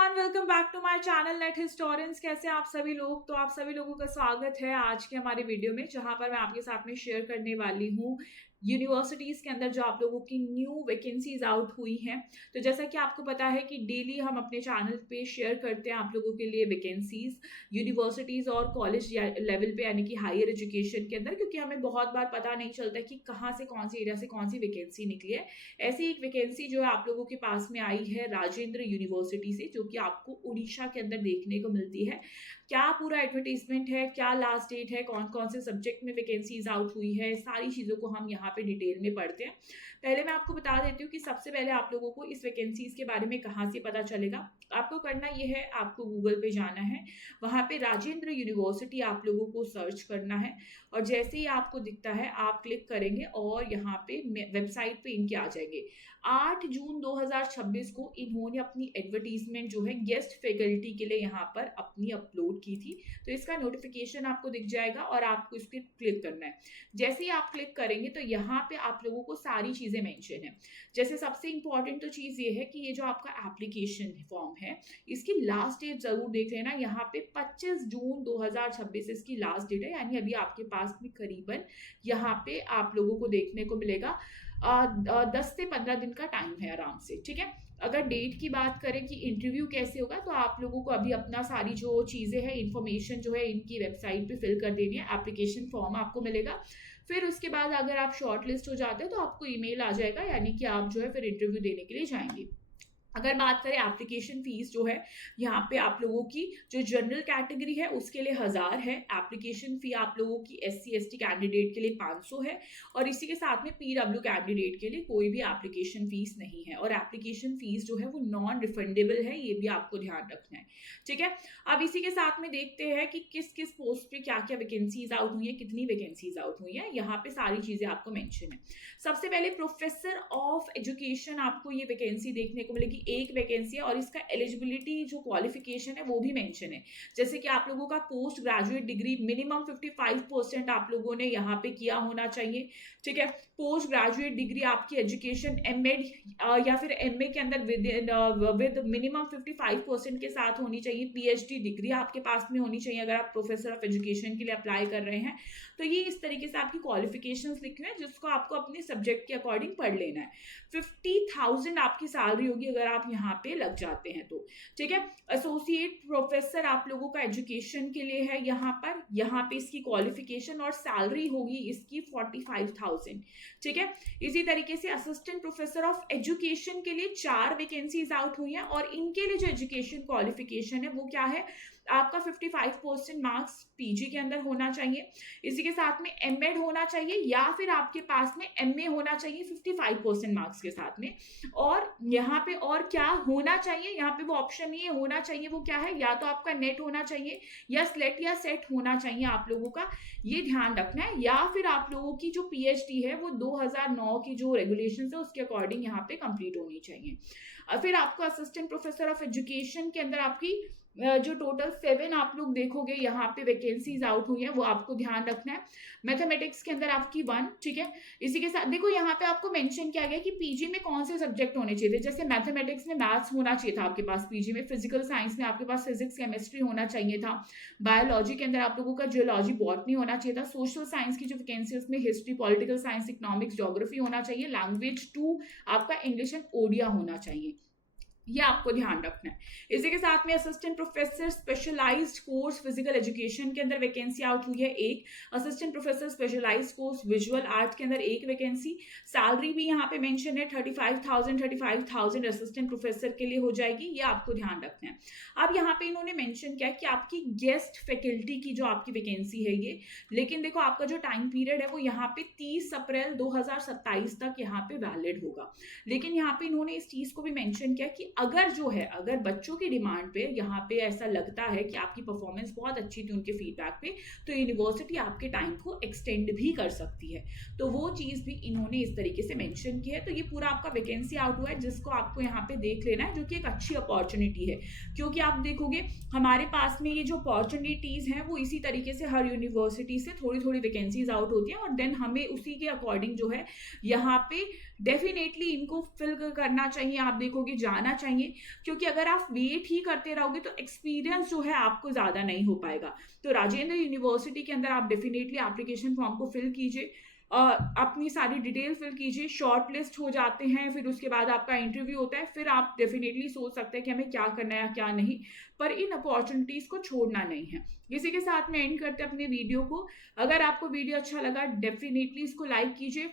Everyone, welcome back to my channel net historians. कैसे हैं आप सभी लोग। तो आप सभी लोगों का स्वागत है आज के हमारी वीडियो में, जहां पर मैं आपके साथ में शेयर करने वाली हूँ यूनिवर्सिटीज के अंदर जो आप लोगों की न्यू वैकेंसीज आउट हुई हैं। तो जैसा कि आपको पता है कि डेली हम अपने चैनल पे शेयर करते हैं आप लोगों के लिए वैकेंसीज यूनिवर्सिटीज और कॉलेज लेवल पे, यानी कि हायर एजुकेशन के अंदर, क्योंकि हमें बहुत बार पता नहीं चलता कि कहाँ से कौन सी एरिया से कौन सी वैकेंसी निकली है। ऐसी एक वैकेंसी जो है आप लोगों के पास में आई है राजेंद्र यूनिवर्सिटी से, जो कि आपको उड़ीसा के अंदर देखने को मिलती है। क्या पूरा एडवर्टीजमेंट है, क्या लास्ट डेट है, कौन कौन से सब्जेक्ट में वैकेंसीज आउट हुई है, सारी चीजों को हम यहाँ पे डिटेल में पढ़ते हैं। पहले मैं आपको बता देती हूँ कि सबसे पहले आप लोगों को इस वैकेंसीज के बारे में कहाँ से पता चलेगा। आपको करना यह है, आपको गूगल पे जाना है, वहां पे राजेंद्र यूनिवर्सिटी आप लोगों को सर्च करना है, और जैसे ही आपको दिखता है आप क्लिक करेंगे और यहाँ पे वेबसाइट पे इनके आ जाएंगे। 8 जून 2026 को इन्होंने अपनी एडवर्टीजमेंट जो है गेस्ट फैकल्टी के लिए यहाँ पर अपनी अपलोड की थी। तो इसका नोटिफिकेशन आपको दिख जाएगा और आपको इस पर क्लिक करना है। जैसे ही आप क्लिक करेंगे तो यहाँ पे आप लोगों को सारी चीजें मेंशन है। जैसे सबसे इंपॉर्टेंट तो चीज ये है कि ये जो आपका एप्लीकेशन फॉर्म है, इसकी लास्ट डेट जरूर देख लेना। यहाँ पे 25 जून 2026 इसकी लास्ट डेट है, यानी अभी आपके पास में करीबन यहाँ पे आप लोगों को देखने को मिलेगा 10 से 15 दिन का टाइम है आराम से। ठीक है, अगर डेट की बात करें कि इंटरव्यू कैसे होगा, तो आप लोगों को अभी अपना सारी जो चीजें हैं, इंफॉर्मेशन जो है इनकी वेबसाइट पे फिल कर देनी है। एप्लीकेशन फॉर्म आपको मिलेगा, फिर उसके बाद अगर आप शॉर्ट लिस्ट हो जाते हैं तो आपको ईमेल आ जाएगा, यानी कि आप जो है फिर इंटरव्यू देने के लिए जाएंगे। अगर बात करें एप्लीकेशन फीस जो है, यहाँ पे आप लोगों की जो जनरल कैटेगरी है उसके लिए 1000 है। एप्लीकेशन फी आप लोगों की SC ST कैंडिडेट के लिए 500 है, और इसी के साथ में PW कैंडिडेट के लिए कोई भी एप्लीकेशन फीस नहीं है। और एप्लीकेशन फीस जो है वो नॉन रिफंडेबल है, ये भी आपको ध्यान रखना है। ठीक है, अब इसी के साथ में देखते हैं कि किस किस पोस्ट पे क्या क्या वैकेंसीज आउट हुई है, कितनी वैकेंसीज आउट हुई है। यहाँ पे सारी चीजें आपको मेंशन है। सबसे पहले प्रोफेसर ऑफ एजुकेशन आपको ये वैकेंसी देखने को मिलेगी, एक वैकेंसी है, और इसका एलिजिबिलिटी जो क्वालिफिकेशन है वो भी मेंशन है। जैसे कि आप लोगों का पोस्ट ग्रेजुएट डिग्री मिनिमम 55% आप लोगों ने यहाँ पे किया होना चाहिए। ठीक है, पोस्ट ग्रेजुएट डिग्री आपकी एजुकेशन एमएड या फिर एमए के अंदर विद मिनिमम 55% के साथ होनी चाहिए। PhD डिग्री आपके पास में होनी चाहिए अगर आप प्रोफेसर ऑफ एजुकेशन के लिए अप्लाई कर रहे हैं। तो ये इस तरीके से आपकी क्वालिफिकेशंस लिखी हुई है, जिसको आपको अपने सब्जेक्ट के अकॉर्डिंग पढ़ लेना है। 50,000 आपकी सैलरी होगी अगर आप यहाँ पे लग जाते हैं तो। ठीक है, एसोसिएट प्रोफेसर आप लोगों का एजुकेशन के लिए है यहाँ पे इसकी क्वालिफिकेशन और सैलरी होगी इसकी 45,000। ठीक है, इसी तरीके से असिस्टेंट प्रोफेसर ऑफ एजुकेशन के लिए 4 वैकेंसीज आउट हुई हैं, और इनके लिए जो एजुकेशन क्वालिफिकेशन है वो क्या है, आपका 55% मार्क्स PG के अंदर होना चाहिए। इसी के साथ में एमएड होना चाहिए, या फिर आपके पास में MA होना चाहिए 55% मार्क्स के साथ में। और यहाँ पे और क्या होना चाहिए, यहाँ पे वो ऑप्शन नहीं है, होना चाहिए वो क्या है, या तो आपका नेट होना चाहिए या स्लेट या सेट होना चाहिए आप लोगों का, ये ध्यान रखना है। या फिर आप लोगों की जो PhD है वो 2009 की जो रेगुलेशन है उसके अकॉर्डिंग यहाँ पे कंप्लीट होनी चाहिए। फिर आपको असिस्टेंट प्रोफेसर ऑफ एजुकेशन के अंदर आपकी जो टोटल 7 आप लोग देखोगे यहाँ पे वैकेंसीज आउट हुई है, वो आपको ध्यान रखना है। मैथमेटिक्स के अंदर आपकी 1। ठीक है, इसी के साथ देखो यहाँ पे आपको मेंशन किया गया कि PG में कौन से सब्जेक्ट होने चाहिए थे। जैसे मैथमेटिक्स में मैथ्स होना चाहिए था आपके पास PG में, फिजिकल साइंस में आपके पास फिजिक्स केमिस्ट्री होना चाहिए था, बायोलॉजी के अंदर आप लोगों का जियोलॉजी बॉटनी होना चाहिए था, सोशल साइंस की जो वैकेंसी उसमें history political science economics geography होना चाहिए, लैंग्वेज 2 आपका इंग्लिश एंड ओडिया होना चाहिए, ये आपको ध्यान रखना है। इसी के साथ में assistant professor specialised course physical education के अंदर वैकेंसी आउट हुई है एक। Assistant professor specialised course visual art के अंदर एक वैकेंसी। सैलरी भी यहाँ पे मेंशन है 35,000 असिस्टेंट प्रोफेसर के लिए हो जाएगी, ये आपको ध्यान रखना है। अब यहाँ पे इन्होंने मेंशन किया कि आपकी गेस्ट फैकल्टी की जो आपकी वैकेंसी है ये, लेकिन देखो आपका जो टाइम पीरियड है वो यहाँ पे 30 अप्रैल 2027 तक यहाँ पे वैलिड होगा। लेकिन यहाँ पे इन्होंने इस चीज को भी मेंशन किया कि अगर बच्चों की डिमांड पे यहाँ पे ऐसा लगता है कि आपकी परफॉर्मेंस बहुत अच्छी थी उनके फीडबैक पे, तो यूनिवर्सिटी आपके टाइम को एक्सटेंड भी कर सकती है। तो वो चीज भी इन्होंने इस तरीके से मेंशन की है। तो ये पूरा आपका वैकेंसी आउट हुआ है, जिसको आपको यहाँ पे देख लेना है, जो कि एक अच्छी अपॉर्चुनिटी है। क्योंकि आप देखोगे हमारे पास में ये जो अपॉर्चुनिटीज हैं वो इसी तरीके से हर यूनिवर्सिटी से थोड़ी थोड़ी वैकेंसीज आउट होती है, और देन हमें उसी के अकॉर्डिंग जो है यहाँ पे डेफिनेटली इनको फिल करना चाहिए। आप देखोगे जाना चाहिए, क्योंकि अगर आप वेट ही करते रहोगे तो एक्सपीरियंस जो है आपको ज़्यादा नहीं हो पाएगा। तो राजेंद्र यूनिवर्सिटी के अंदर आप डेफिनेटली एप्लीकेशन फॉर्म को फिल कीजिए, अपनी सारी डिटेल फिल कीजिए, शॉर्ट लिस्ट हो जाते हैं, फिर उसके बाद आपका इंटरव्यू होता है, फिर आप डेफिनेटली सोच सकते हैं कि हमें क्या करना है या क्या नहीं, पर इन अपॉर्चुनिटीज़ को छोड़ना नहीं है। इसी के साथ में एंड करते हैं अपने वीडियो को। अगर आपको वीडियो अच्छा लगा डेफिनेटली इसको लाइक कीजिए,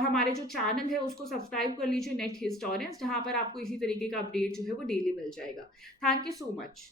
हमारे जो चैनल है उसको सब्सक्राइब कर लीजिए नेट हिस्टोरियंस, जहाँ पर आपको इसी तरीके का अपडेट जो है वो डेली मिल जाएगा। Thank you so much.